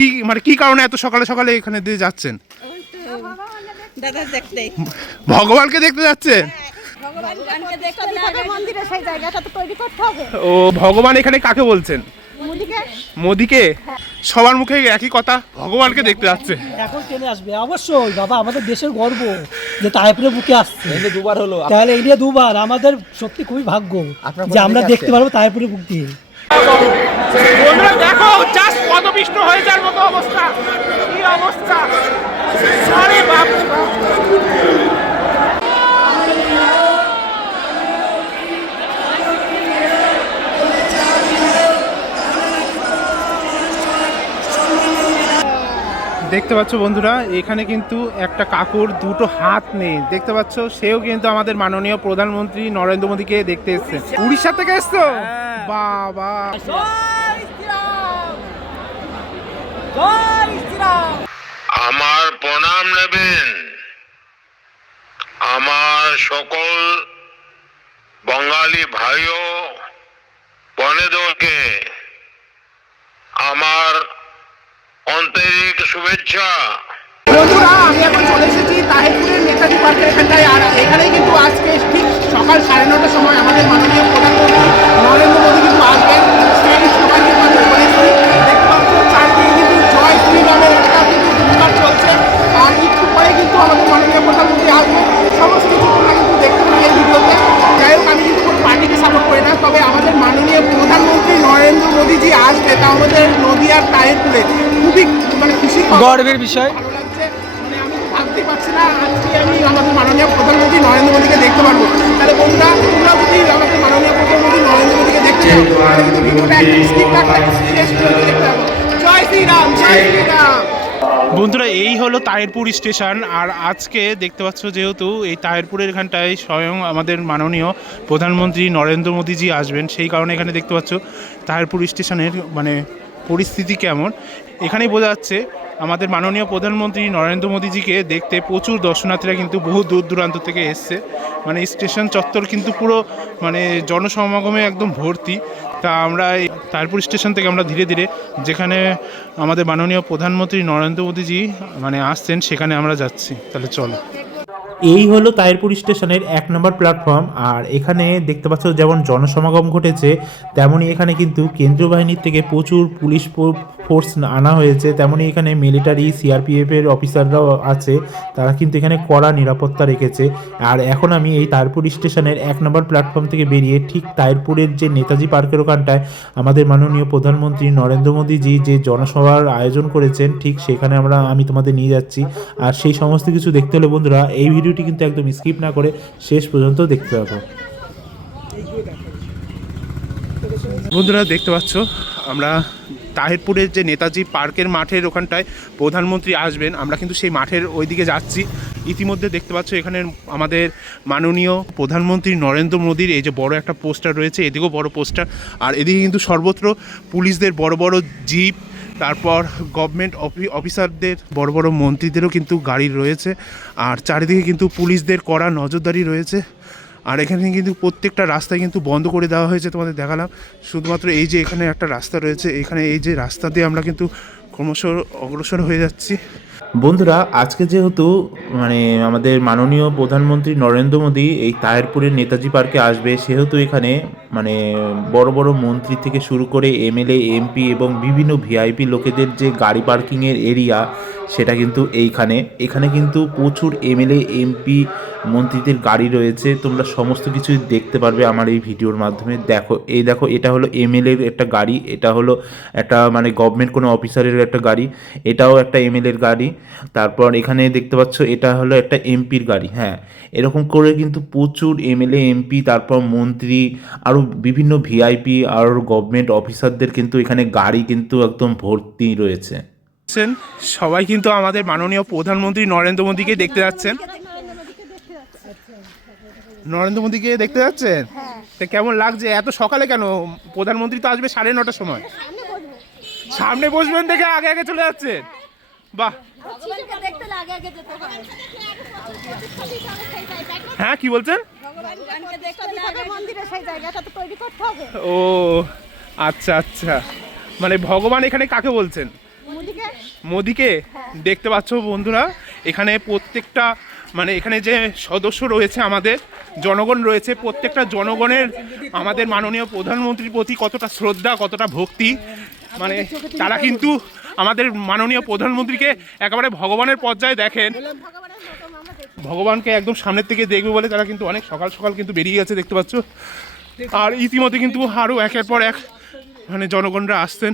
কি মানে কি কারণে এত সকালে সকালে এখানে দিয়ে যাচ্ছেন? ভগবানকে দেখতে যাচ্ছেন? ও ভগবান এখানে কাকে বলছেন? মোদিকে? সবার মুখে একই কথা, ভগবানকে দেখতে যাচ্ছে। এখন ট্রেনে আসবে অবশ্যই বাবা, আমাদের দেশের গর্ব যে তাইপুরের বুকে আসছে। দুবার হলো, তাহলে ইন্ডিয়া দুবার, আমাদের সত্যি খুবই ভাগ্য যে আমরা দেখতে পারবো তাইপুরের বুক দিয়ে। বন্ধুরা দেখো জাস্ট পদপিষ্ট হয়ে যাওয়ার মতো অবস্থা, কি অবস্থা! আরে বাপ রে বাপ! দেখতে পাচ্ছ বন্ধুরা, এখানে কিন্তু একটা কাকুর দুটো হাত নেই, দেখতে পাচ্ছ। সেও কিন্তু আমাদের মাননীয় প্রধানমন্ত্রী নরেন্দ্র মোদীকে দেখতে এসছে। উড়িষ্যা থেকে এসছো? বাবা! আমার প্রণাম নেবেন আমার সকল বঙ্গালী ভাই ও বোনেদেরকে আমার আন্তরিক শুভেচ্ছা। বন্ধুরা আমি এখন চলে এসেছি তাহিরপুরের নেতাজি পার্কের এখানটায়। আর এখানেই কিন্তু আজকে ঠিক সকাল 9:30টার সময় আমাদের মাননীয় প্রধানমন্ত্রী নরেন্দ্র মোদী কিন্তু আসবেন। সেই সবাই কিন্তু আমি চলে এসেছি। দেখতে পাচ্ছ চারদিকে কিন্তু জয় শ্রীরামের একটা কিন্তু ধুমধাম চলছে। আর একটু পরে কিন্তু আমাদের মাননীয় প্রধানমন্ত্রী আসবেন। সমস্ত কিছু তোমরা কিন্তু দেখতে পাবে এই ভিডিওতে। যাই হোক, আমি কিন্তু কোনো পার্টিকে সাপোর্ট করি না, তবে আমাদের মাননীয় প্রধানমন্ত্রী নরেন্দ্র মোদীজি আসবে, তা আমাদের নদীয়ার তাহিরপুরে খুবই মানে খুশি গর্বের বিষয়। ভালো লাগছে। মানে আমি ভাবতে পারছি না আজকে আমি আমাদের মাননীয় প্রধানমন্ত্রী নরেন্দ্র মোদীকে দেখতে পারবো। তাহলে বন্ধুরা, তোমরা যদি আমাদের মাননীয় প্রধানমন্ত্রী নরেন্দ্র মোদীকে দেখতে চাও তাহলে কিন্তু ভিডিওটা একদম স্কিপ না করে শেষ পর্যন্ত দেখতে পাবো। জয় শ্রীরাম, জয় শ্রীরাম। বন্ধুরা এই হলো তাহিরপুর স্টেশন। আর আজকে দেখতে পাচ্ছ যেহেতু এই তাহিরপুরের এখানটায় স্বয়ং আমাদের মাননীয় প্রধানমন্ত্রী নরেন্দ্র মোদীজি আসবেন, সেই কারণে এখানে দেখতে পাচ্ছ তাহিরপুর স্টেশনের মানে পরিস্থিতি কেমন এখানেই বোঝা যাচ্ছে। আমাদের মাননীয় প্রধানমন্ত্রী নরেন্দ্র মোদীজিকে দেখতে প্রচুর দর্শনার্থীরা কিন্তু বহু দূর দূরান্ত থেকে এসছে। মানে স্টেশন চত্বর কিন্তু পুরো মানে জনসমাগমে একদম ভর্তি। তা আমরা এই তাহিরপুর স্টেশন থেকে আমরা ধীরে ধীরে যেখানে আমাদের মাননীয় প্রধানমন্ত্রী নরেন্দ্র মোদীজি মানে আসছেন সেখানে আমরা যাচ্ছি। তাহলে চলো। এই হলো তাহিরপুর স্টেশনের 1 নম্বর প্ল্যাটফর্ম। আর এখানে দেখতে পাচ্ছ যেমন জনসমাগম ঘটেছে, তেমনই এখানে কিন্তু কেন্দ্রীয় বাহিনীর থেকে প্রচুর পুলিশ ফোর্স আনা হয়েছে। তেমনই এখানে মিলিটারি সিআরপিএফের অফিসাররাও আছে, তারা কিন্তু এখানে কড়া নিরাপত্তা রেখেছে। আর এখন আমি এই তাহিরপুর স্টেশনের 1 নম্বর প্ল্যাটফর্ম থেকে বেরিয়ে ঠিক তাহিরপুরের যে নেতাজি পার্কের ওখানটায় আমাদের মাননীয় প্রধানমন্ত্রী নরেন্দ্র মোদীজি যে জনসভার আয়োজন করেছেন, ঠিক সেখানে আমি তোমাদের নিয়ে যাচ্ছি। আর সেই সমস্ত কিছু দেখতে হলে বন্ধুরা এই ভিডিওটি কিন্তু একদম স্কিপ না করে শেষ পর্যন্ত দেখতে পাবো। বন্ধুরা দেখতে পাচ্ছ আমরা তাহিরপুরের যে নেতাজি পার্কের মাঠের ওখানটায় প্রধানমন্ত্রী আসবেন, আমরা কিন্তু সেই মাঠের ওইদিকে যাচ্ছি। ইতিমধ্যে দেখতে পাচ্ছ এখানে আমাদের মাননীয় প্রধানমন্ত্রী নরেন্দ্র মোদীর এই যে বড় একটা পোস্টার রয়েছে, এদিকেও বড় পোস্টার। আর এদিকে কিন্তু সর্বত্র পুলিশদের বড় বড় জিপ, তারপর গভর্নমেন্ট অফিসারদের বড় বড় মন্ত্রীদেরও কিন্তু গাড়ি রয়েছে। আর চারিদিকে কিন্তু পুলিশদের কড়া নজরদারি রয়েছে। আর এখানে কিন্তু প্রত্যেকটা রাস্তায় কিন্তু বন্ধ করে দেওয়া হয়েছে, তোমাদের দেখালাম। শুধুমাত্র এই যে এখানে একটা রাস্তা রয়েছে, এখানে এই যে রাস্তা দিয়ে আমরা কিন্তু ক্রমশ অগ্রসর হয়ে যাচ্ছি। বন্ধুরা আজকে যেহেতু মানে আমাদের মাননীয় প্রধানমন্ত্রী নরেন্দ্র মোদী এই তাহিরপুরের নেতাজি পার্কে আসবে, সেহেতু এখানে মানে বড় বড় মন্ত্রী থেকে শুরু করে এমএলএ এমপি এবং বিভিন্ন ভিআইপি লোকেদের যে গাড়ি পার্কিংয়ের এরিয়া, সেটা কিন্তু এখানে কিন্তু প্রচুর এমএলএ এমপি মন্ত্রীদের গাড়ি রয়েছে। তোমরা সমস্ত কিছুই দেখতে পারবে আমার এই ভিডিওর মাধ্যমে। দেখো এটা হলো এমএলএর একটা গাড়ি, এটা হলো একটা মানে গভর্নমেন্ট কোনো অফিসারের একটা গাড়ি, এটাও একটা এমএলএর গাড়ি। তারপর এখানে দেখতে পাচ্ছ এটা হলো একটা এমপির গাড়ি। হ্যাঁ, এরকম করে কিন্তু প্রচুর এমএলএ এমপি, তারপর মন্ত্রী, আরও বিভিন্ন ভিআইপি আর গভর্নমেন্ট অফিসারদের কিন্তু এখানে গাড়ি কিন্তু একদম ভর্তি রয়েছে। সবাই কিন্তু আমাদের মাননীয় প্রধানমন্ত্রী নরেন্দ্র মোদীকে দেখতে যাচ্ছেন। নরেন্দ্র মোদীকে দেখতে যাচ্ছেন? তা কেমন লাগছে? এত সকালে কেন? প্রধানমন্ত্রী তো আসবে 9:30টার সময়। সামনে বসবেন দেখে আগে আগে চলে যাচ্ছেন? বাহ! হ্যাঁ, কি বলছেন? ও আচ্ছা আচ্ছা, মানে ভগবান এখানে কাকে বলছেন? মোদিকে দেখতে পাচ্ছ বন্ধুরা, এখানে প্রত্যেকটা মানে এখানে যে সদস্য রয়েছে আমাদের জনগণ রয়েছে, প্রত্যেকটা জনগণের আমাদের মাননীয় প্রধানমন্ত্রীর প্রতি কতটা শ্রদ্ধা, কতটা ভক্তি। মানে তারা কিন্তু আমাদের মাননীয় প্রধানমন্ত্রীকে একেবারে ভগবানের পর্যায়ে দেখেন, ভগবানকে একদম সামনের থেকে দেখবে বলে তারা কিন্তু অনেক সকাল সকাল কিন্তু বেরিয়ে গেছে দেখতে পাচ্ছ। আর ইতিমধ্যে কিন্তু আরও একের পর এক মানে জনগণরা আসছেন।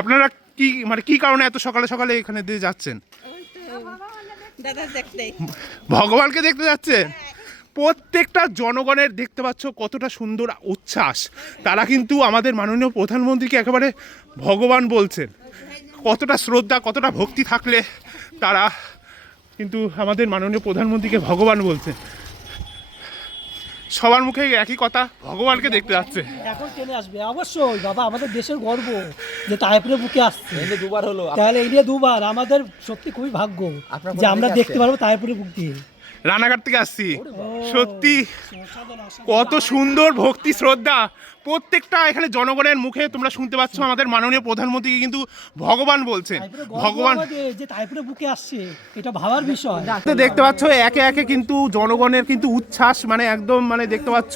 আপনারা কি মানে কি কারণে এত সকালে সকালে এখানে দিয়ে যাচ্ছেন? ভগবানকে দেখতে যাচ্ছেন। প্রত্যেকটা জনগণের দেখতে পাচ্ছ কতটা সুন্দর উচ্ছ্বাস, তারা কিন্তু আমাদের মাননীয় প্রধানমন্ত্রীকে একেবারে ভগবান বলছেন। কতটা শ্রদ্ধা, কতটা ভক্তি থাকলে তারা কিন্তু আমাদের মাননীয় প্রধানমন্ত্রীকে ভগবান বলছেন। সবার মুখে একই কথা, ভগবানকে দেখতে যাচ্ছে। এখন ট্রেনে আসবে অবশ্যই বাবা, আমাদের দেশের গর্ব যে তাইপুরে বুকে আসছে। দুবার হলো, তাহলে এই নিয়ে দুবার, আমাদের সত্যি খুবই ভাগ্য যে আমরা দেখতে পারবো তাইপুরে বুক দিয়ে। রানাঘাট থেকে আসছি, সত্যি কত সুন্দর ভক্তি শ্রদ্ধা প্রত্যেকটা এখানে জনগণের মুখে তোমরা শুনতে পাচ্ছ। আমাদের মাননীয় প্রধানমন্ত্রীকে কিন্তু ভগবান বলছেন। ভগবান যে তাইপুরে বুকে আসছে, এটা ভাবার বিষয়। দেখতে পাচ্ছ একে একে কিন্তু জনগণের কিন্তু উচ্ছ্বাস, মানে একদম মানে দেখতে পাচ্ছ।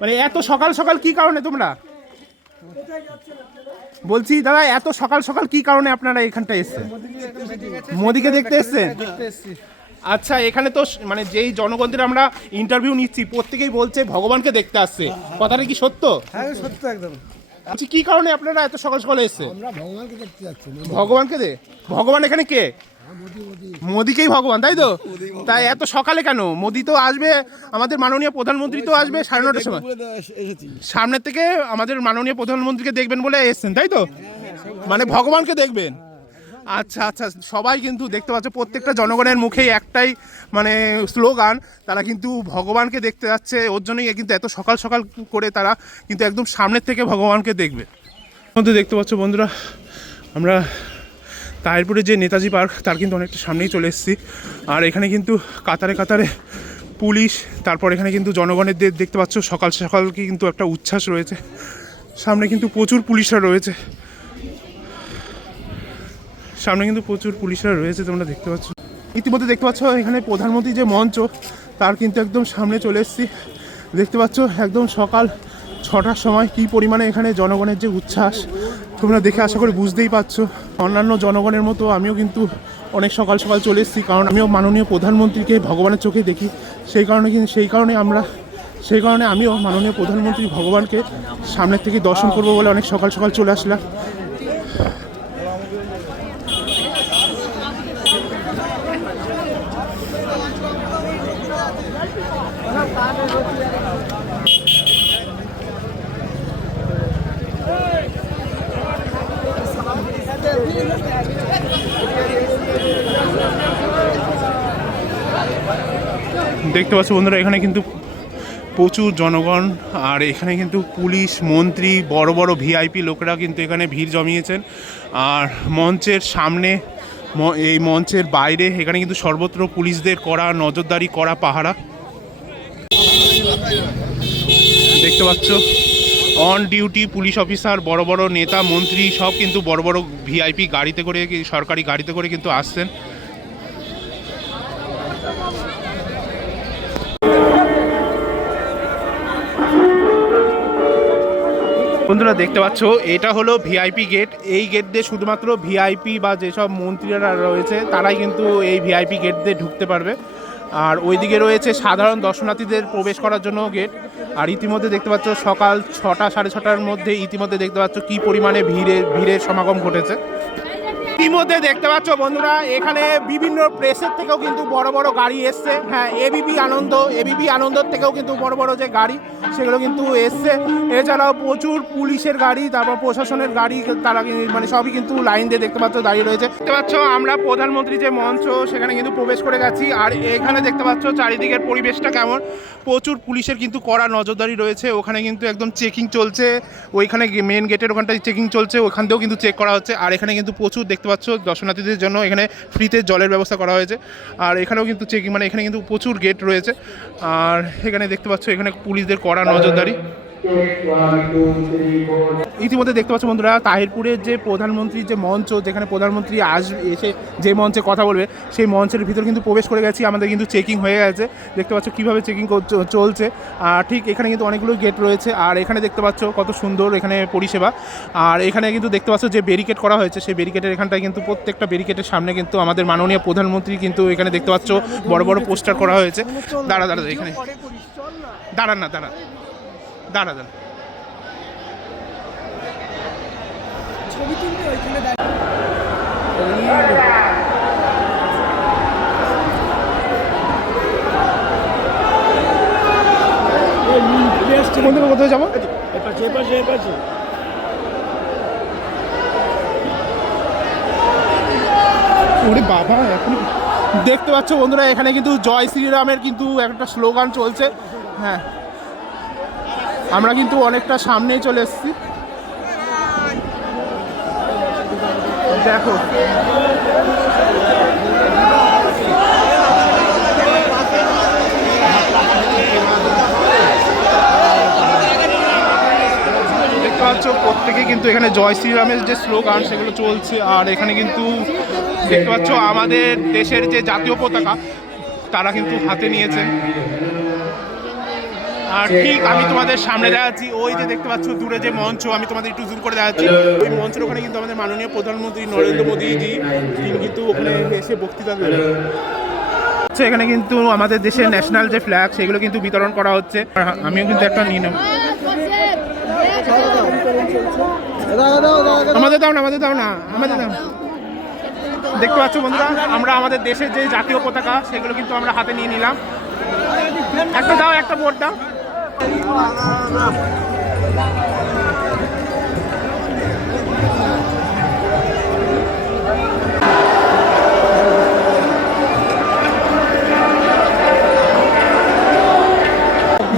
মানে এত সকাল সকাল কি কারণে তোমরা, বলছি দাদা, এত সকাল সকাল কি কারণে আপনারা এখানটা এসেছেন? মোদিকে দেখতে এসেছেন? আচ্ছা, এখানে তো মানে যেই জনগণদের আমরা ইন্টারভিউ নিচ্ছি প্রত্যেকেই বলছে ভগবানকে দেখতে আসছে, কথাটা কি সত্য? হ্যাঁ সত্য একদম। আচ্ছা, কি কারণে আপনারা এত সকাল সকাল এসেছে? আমরা ভগবানকে দেখতে যাচ্ছি। ভগবানকে ভগবান এখানে কে? মোদিকেই ভগবান, তাই তো? তাই এত সকালে কেন? মোদি তো আসবে, আমাদের মাননীয় প্রধানমন্ত্রী তো আসবে 9:30টার সময়। সামনের থেকে আমাদের মাননীয় প্রধানমন্ত্রীকে দেখবেন বলে এসেছেন, তাই তো? মানে ভগবানকে দেখবেন। আচ্ছা আচ্ছা, সবাই কিন্তু দেখতে পাচ্ছ প্রত্যেকটা জনগণের মুখেই একটাই মানে স্লোগান, তারা কিন্তু ভগবানকে দেখতে যাচ্ছে। ওর জন্যই কিন্তু এত সকাল সকাল করে তারা কিন্তু একদম সামনের থেকে ভগবানকে দেখবে। মধ্যে দেখতে পাচ্ছ বন্ধুরা, আমরা তাহিরপুরে যে নেতাজি পার্ক তার কিন্তু অনেকটা সামনেই চলে এসেছি। আর এখানে কিন্তু কাতারে কাতারে পুলিশ, তারপর এখানে কিন্তু জনগণের দেখতে পাচ্ছ সকাল সকাল কিন্তু একটা উচ্ছ্বাস রয়েছে। সামনে কিন্তু প্রচুর পুলিশরা রয়েছে, সামনে কিন্তু প্রচুর পুলিশরা রয়েছে তোমরা দেখতে পাচ্ছ। ইতিমধ্যে দেখতে পাচ্ছ এখানে প্রধানমন্ত্রী যে মঞ্চ তার কিন্তু একদম সামনে চলে এসেছি। দেখতে পাচ্ছ একদম সকাল 6টার সময় কী পরিমাণে এখানে জনগণের যে উচ্ছ্বাস তোমরা দেখে আশা করি বুঝতেই পারছো। অন্যান্য জনগণের মতো আমিও কিন্তু অনেক সকাল সকাল চলে এসেছি, কারণ আমিও মাননীয় প্রধানমন্ত্রীকে ভগবানের চোখেই দেখি। সেই কারণে আমিও মাননীয় প্রধানমন্ত্রী ভগবানকে সামনের থেকে দর্শন করবো বলে অনেক সকাল সকাল চলে আসলাম। দেখতে পাচ্ছ বন্ধুরা, এখানে কিন্তু প্রচুর জনগণ, আর এখানে কিন্তু পুলিশ, মন্ত্রী, বড় বড় ভিআইপি লোকেরা কিন্তু এখানে ভিড় জমিয়েছেন। আর মঞ্চের সামনে, এই মঞ্চের বাইরে এখানে কিন্তু সর্বত্র পুলিশদের কড়া নজরদারি, কড়া পাহারা দেখতে পাচ্ছ। অন ডিউটি পুলিশ অফিসার, বড় বড় নেতা মন্ত্রী সব কিন্তু বড় বড় ভিআইপি গাড়িতে করে, সরকারি গাড়িতে করে কিন্তু আসছেন। বন্ধুরা দেখতে পাচ্ছ এটা হলো ভিআইপি গেট। এই গেট দিয়ে শুধুমাত্র ভিআইপি বা যেসব মন্ত্রীরা রয়েছে তারাই কিন্তু এই ভিআইপি গেট দিয়ে ঢুকতে পারবে। আর ওইদিকে রয়েছে সাধারণ দর্শনার্থীদের প্রবেশ করার জন্য গেট। আর ইতিমধ্যে দেখতে পাচ্ছ সকাল 6টা 6:30টার মধ্যে ইতিমধ্যে দেখতে পাচ্ছ কী পরিমাণে ভিড়ের সমাগম ঘটেছে। ইতিমধ্যে দেখতে পাচ্ছ বন্ধুরা, এখানে বিভিন্ন প্রেসের থেকেও কিন্তু বড় বড় গাড়ি এসছে। হ্যাঁ, এবিপি আনন্দর থেকেও কিন্তু বড় বড় যে গাড়ি সেগুলো কিন্তু এসছে। এছাড়াও প্রচুর পুলিশের গাড়ি, তারপর প্রশাসনের গাড়ি, তারা মানে সবই কিন্তু লাইন দিয়ে দেখতে পাচ্ছ দাঁড়িয়ে রয়েছে। দেখতে পাচ্ছ আমরা প্রধানমন্ত্রী যে মঞ্চ সেখানে কিন্তু প্রবেশ করে গেছি। আর এখানে দেখতে পাচ্ছ চারিদিকের পরিবেশটা কেমন, প্রচুর পুলিশের কিন্তু কড়া নজরদারি রয়েছে। ওখানে কিন্তু একদম চেকিং চলছে, ওইখানে মেন গেটের ওখানটায় চেকিং চলছে, ওখান থেকেও কিন্তু চেক করা হচ্ছে। আর এখানে কিন্তু প্রচুর দেখতে পাচ্ছ দর্শনার্থীদের জন্য এখানে ফ্রিতে জলের ব্যবস্থা করা হয়েছে। আর এখানেও কিন্তু চেকিং, মানে এখানে কিন্তু প্রচুর গেট রয়েছে। আর এখানে দেখতে পাচ্ছ এখানে পুলিশদের কড়া নজরদারি। ইতিমধ্যে দেখতে পাচ্ছ বন্ধুরা, তাহিরপুরের যে প্রধানমন্ত্রীর যে মঞ্চ, যেখানে প্রধানমন্ত্রী এসে যে মঞ্চে কথা বলবে, সেই মঞ্চের ভিতর কিন্তু প্রবেশ করে গেছি। আমাদের কিন্তু চেকিং হয়ে গেছে, দেখতে পাচ্ছ কীভাবে চেকিং চলছে। আর ঠিক এখানে কিন্তু অনেকগুলো গেট রয়েছে। আর এখানে দেখতে পাচ্ছ কত সুন্দর এখানে পরিষেবা। আর এখানে কিন্তু দেখতে পাচ্ছ যে ব্যারিকেড করা হয়েছে, সেই ব্যারিকেডের এখানটায় কিন্তু প্রত্যেকটা ব্যারিকেডের সামনে কিন্তু আমাদের মাননীয় প্রধানমন্ত্রী কিন্তু এখানে দেখতে পাচ্ছ বড় বড় পোস্টার করা হয়েছে। দাঁড়া এখানে দাঁড়ান না, দাঁড়া। ছবি তুলবে ওইখানে কোথায় যাবো? ওরে বাবা, এখন দেখতে পাচ্ছ বন্ধুরা, এখানে কিন্তু জয় শ্রীরামের কিন্তু একটা স্লোগান চলছে। হ্যাঁ, আমরা কিন্তু অনেকটা সামনেই চলে এসেছি। দেখো দেখতে পাচ্ছ প্রত্যেকে কিন্তু এখানে জয় শ্রীরামের যে স্লোগান সেগুলো চলছে। আর এখানে কিন্তু দেখতে পাচ্ছ আমাদের দেশের যে জাতীয় পতাকা তারা কিন্তু হাতে নিয়েছেন। আর ঠিক আমি তোমাদের সামনে দেখাচ্ছি, ওই যে দেখতে পাচ্ছ দূরে যে মঞ্চ, আমি তোমাদের একটু জুম করে দেখাচ্ছি। ওই মঞ্চের ওখানে কিন্তু আমাদের মাননীয় প্রধানমন্ত্রী নরেন্দ্র মোদীজি তিনি কিন্তু ওখানে এসে বক্তৃতা দেবেন। এখানে কিন্তু আমাদের দেশের ন্যাশনাল যে ফ্ল্যাগ সেগুলো কিন্তু বিতরণ করা হচ্ছে। আমিও কিন্তু একটা নিয়ে নেব। আমাদের দাও না। দেখতে পাচ্ছ বন্ধুরা, আমরা আমাদের দেশের যে জাতীয় পতাকা সেগুলো কিন্তু আমরা হাতে নিয়ে নিলাম। একটা ভোট দাও।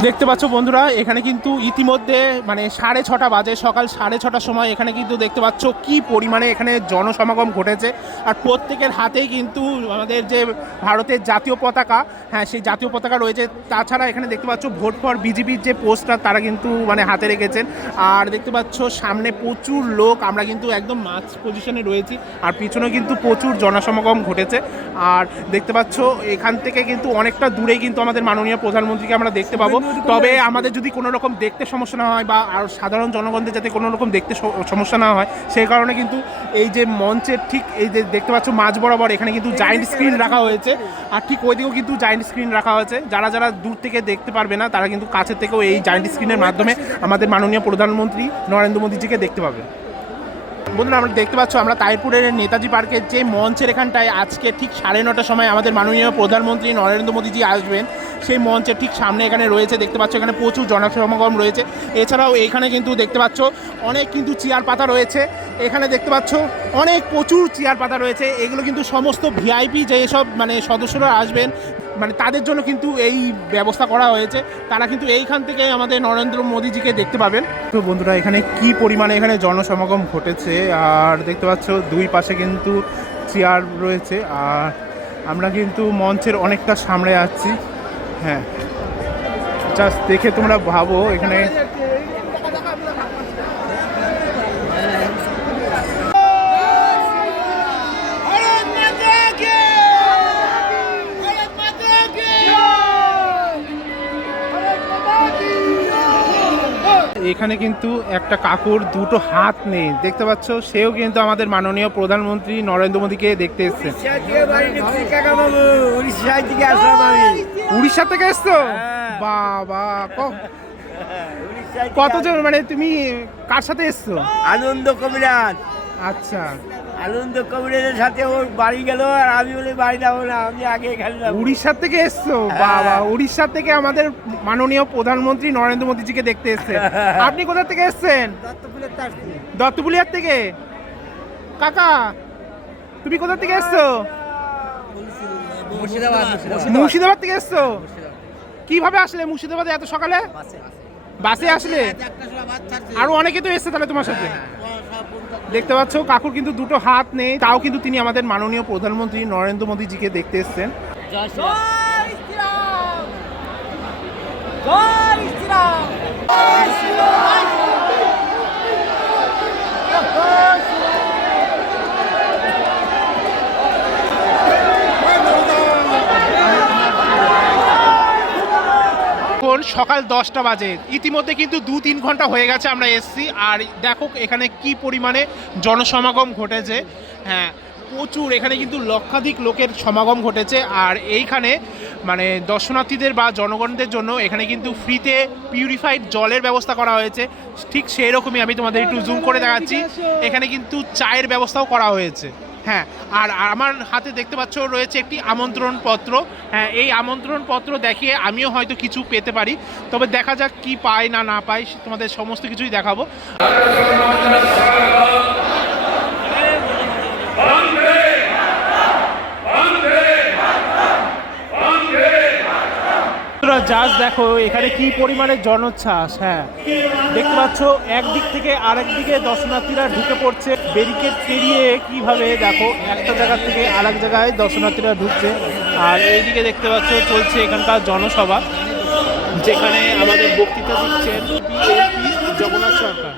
দেখতে পাচ্ছ বন্ধুরা, এখানে কিন্তু ইতিমধ্যে মানে 6:30 বাজে, সকাল 6:30টার সময় এখানে কিন্তু দেখতে পাচ্ছ কি পরিমাণে এখানে জনসমাগম ঘটেছে। আর প্রত্যেকের হাতেই কিন্তু আমাদের যে ভারতের জাতীয় পতাকা, হ্যাঁ সেই জাতীয় পতাকা রয়েছে। তাছাড়া এখানে দেখতে পাচ্ছ ভোট ফর বিজেপির যে পোস্টার তারা কিন্তু মানে হাতে রেখেছেন। আর দেখতে পাচ্ছ সামনে প্রচুর লোক, আমরা কিন্তু একদম মাঝ পজিশনে রয়েছি। আর পিছনে কিন্তু প্রচুর জনসমাগম ঘটেছে। আর দেখতে পাচ্ছ এখান থেকে কিন্তু অনেকটা দূরে কিন্তু আমাদের মাননীয় প্রধানমন্ত্রীকে আমরা দেখতে পাবো। তবে আমাদের যদি কোনো রকম দেখতে সমস্যা না হয় বা আর সাধারণ জনগণদের যাতে কোনো রকম দেখতে সমস্যা না হয়, সেই কারণে কিন্তু এই যে মঞ্চের ঠিক এই যে দেখতে পাচ্ছ মাঝ বরাবর এখানে কিন্তু জায়েন্ট স্ক্রিন রাখা হয়েছে। আর ঠিক ওইদিকেও কিন্তু জায়েন্ট স্ক্রিন রাখা হয়েছে। যারা দূর থেকে দেখতে পারবে না তারা কিন্তু কাছের থেকেও এই জায়েন্ট স্ক্রিনের মাধ্যমে আমাদের মাননীয় প্রধানমন্ত্রী নরেন্দ্র মোদীজিকে দেখতে পাবে। বন্ধুরা, আমরা দেখতে পাচ্ছ আমরা তাহিরপুরের নেতাজি পার্কের যে মঞ্চের এখানটায় আজকে ঠিক 9:30টার সময় আমাদের মাননীয় প্রধানমন্ত্রী নরেন্দ্র মোদীজি আসবেন, সেই মঞ্চের ঠিক সামনে এখানে রয়েছে। দেখতে পাচ্ছ এখানে প্রচুর জনসমাগম রয়েছে। এছাড়াও এখানে কিন্তু দেখতে পাচ্ছ অনেক কিন্তু চেয়ার পাতা রয়েছে। এখানে দেখতে পাচ্ছ প্রচুর চেয়ার পাতা রয়েছে। এগুলো কিন্তু সমস্ত ভিআইপি যেসব মানে সদস্যরা আসবেন মানে তাদের জন্য কিন্তু এই ব্যবস্থা করা হয়েছে। তারা কিন্তু এইখান থেকে আমাদের নরেন্দ্র মোদীজিকে দেখতে পাবেন। তো বন্ধুরা, এখানে কি পরিমাণে এখানে জনসমাগম ঘটেছে। আর দেখতে পাচ্ছ দুই পাশে কিন্তু চেয়ার রয়েছে। আর আমরা কিন্তু মঞ্চের অনেকটা সামনে আছি। হ্যাঁ, জাস্ট দেখে তোমরা ভাবো এখানে এখানে কিন্তু একটা কাকুর দুটো হাত নেই, দেখতে পাচ্ছ। সেও কিন্তু আমাদের মাননীয় প্রধানমন্ত্রী নরেন্দ্র মোদীকে দেখতে এসেছে। উড়িষ্যা থেকে এসছো? বাবা, কতজন মানে তুমি কার সাথে এসছো? আনন্দ কবিরাজ। আচ্ছা, আনন্দ কবিরাজের সাথে ওর বাড়ি গেল আর আমি বলে বাড়ি যাবো না, আমি আগে এখানে যাবো। উড়িষ্যা থেকে এসছো? বাবা, উড়িষ্যা থেকে আমাদের মাননীয় প্রধানমন্ত্রী নরেন্দ্র মোদীজিকে দেখতে এসেছেন। আপনি কোথা থেকে এসেছেন? দত্তপুলিয়ার থেকে। কাকা, তুমি কোথা থেকে এসছো? মুর্শিদাবাদ থেকে এসছো? কিভাবে আসলে মুর্শিদাবাদে এত সকালে? বাসে আসলে? আরো অনেকে তো এসছে তাহলে তোমার সাথে। দেখতে পাচ্ছ কাকুর কিন্তু দুটো হাত নেই, তাও কিন্তু তিনি আমাদের মাননীয় প্রধানমন্ত্রী নরেন্দ্র মোদীজিকে দেখতে এসেছেন। জয় শ্রীরাম। এখন সকাল 10টা বাজে, ইতিমধ্যে কিন্তু 2-3 ঘন্টা হয়ে গেছে আমরা এসছি। আর দেখো এখানে কি পরিমাণে জনসমাগম ঘটেছে। হ্যাঁ, প্রচুর, এখানে কিন্তু লক্ষাধিক লোকের সমাগম ঘটেছে। আর এইখানে মানে দর্শনার্থীদের বা জনগণদের জন্য এখানে কিন্তু ফ্রিতে পিউরিফাইড জলের ব্যবস্থা করা হয়েছে। ঠিক সেই রকমই আমি তোমাদের একটু জুম করে দেখাচ্ছি। এখানে কিন্তু চায়ের ব্যবস্থাও করা হয়েছে। হ্যাঁ, আর আমার হাতে দেখতে পাচ্ছ রয়েছে একটি আমন্ত্রণ পত্র। হ্যাঁ, এই আমন্ত্রণ পত্র দেখিয়ে আমিও হয়তো কিছু পেতে পারি, তবে দেখা যাক কি পাই না না পাই, তোমাদের সমস্ত কিছুই দেখাবো। জাস্ট দেখো এখানে কি পরিমাণে জনোচ্ছ্বাস। হ্যাঁ, দেখতে পাচ্ছ একদিক থেকে আরেক দিকে দর্শনার্থীরা ঢুকে পড়ছে, ব্যারিকেড পেরিয়ে কিভাবে দেখো একটা জায়গা থেকে আরেক জায়গায় দর্শনার্থীরা ঢুকছে। আর এইদিকে দেখতে পাচ্ছ চলছে এখানকার জনসভা, যেখানে আমাদের বক্তৃতা দিচ্ছেন জগন্নাথ সরকার।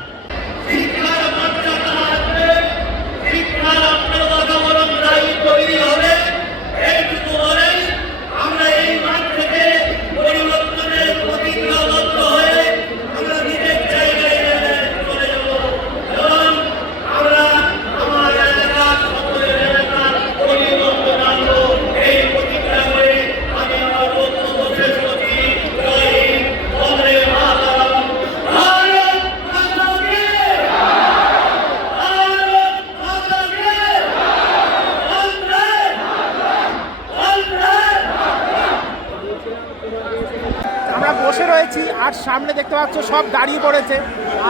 আমরা বসে রয়েছি আর সামনে দেখতে পাচ্ছ সব দাঁড়িয়ে পড়েছে।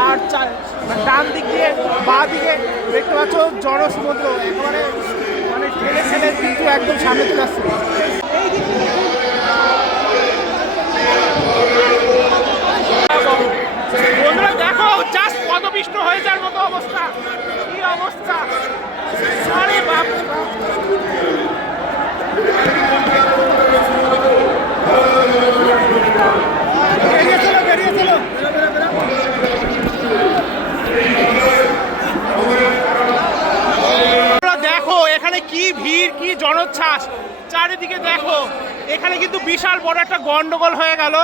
আর ডান দিক দিয়ে বাঁ দিকে দেখতে পাচ্ছ জনসমুদ্র, একেবারে মানে ঠেলে ঠেলে কিন্তু একদম সামনে চলে আসছে। বন্ধুরা দেখো জাস্ট পদপিষ্ট হয়ে যাওয়ার মতো অবস্থা, কি অবস্থা! আরে বাপ রে বাপ! দেখো এখানে কি ভিড়, কি জনোচ্ছ্বাস চারিদিকে। দেখো এখানে কিন্তু বিশাল বড় একটা গন্ডগোল হয়ে গেল,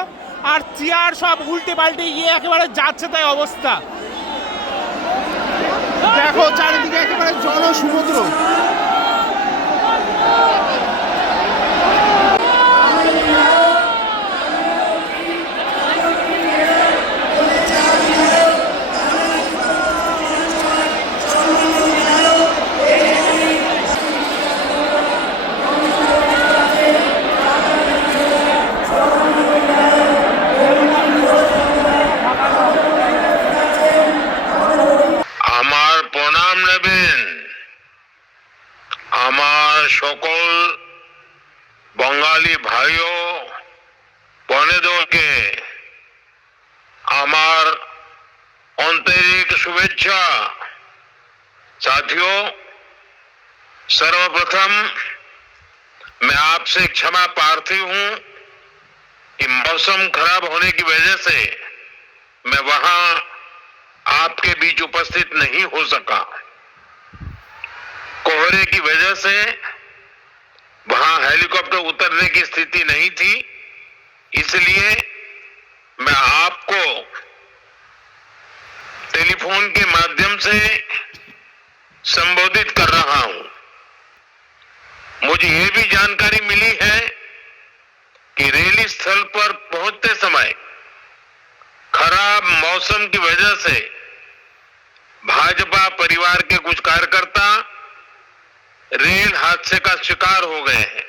আর চেয়ার সব উল্টে পাল্টে গিয়ে একেবারে যাচ্ছে তাই অবস্থা। দেখো চারিদিকে একেবারে জনসমুদ্র। সকল बंगाली भाइयों बनेदों के আমার आंतरिक शुभेच्छा। साथियों, सर्वप्रथम मैं आपसे क्षमा प्रार्थी हूं कि मौसम खराब होने की वजह से मैं वहां आपके बीच उपस्थित नहीं हो सका। कोहरे की वजह से वहां हेलीकॉप्टर उतरने की स्थिति नहीं थी, इसलिए मैं आपको टेलीफोन के माध्यम से संबोधित कर रहा हूं। मुझे यह भी जानकारी मिली है कि रैली स्थल पर पहुंचते समय खराब मौसम की वजह से भाजपा परिवार के कुछ कार्यकर्ता रेल हादसे का शिकार हो गए हैं।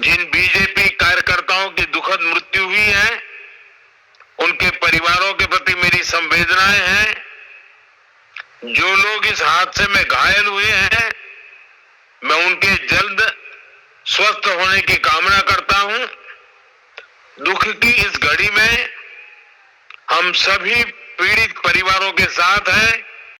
जिन बीजेपी कार्यकर्ताओं की दुखद मृत्यु हुई है, उनके परिवारों के प्रति मेरी संवेदनाएं हैं। जो लोग इस हादसे में घायल हुए हैं, मैं उनके जल्द स्वस्थ होने की कामना करता हूं। दुख की इस घड़ी में हम सभी पीड़ित परिवारों के साथ हैं।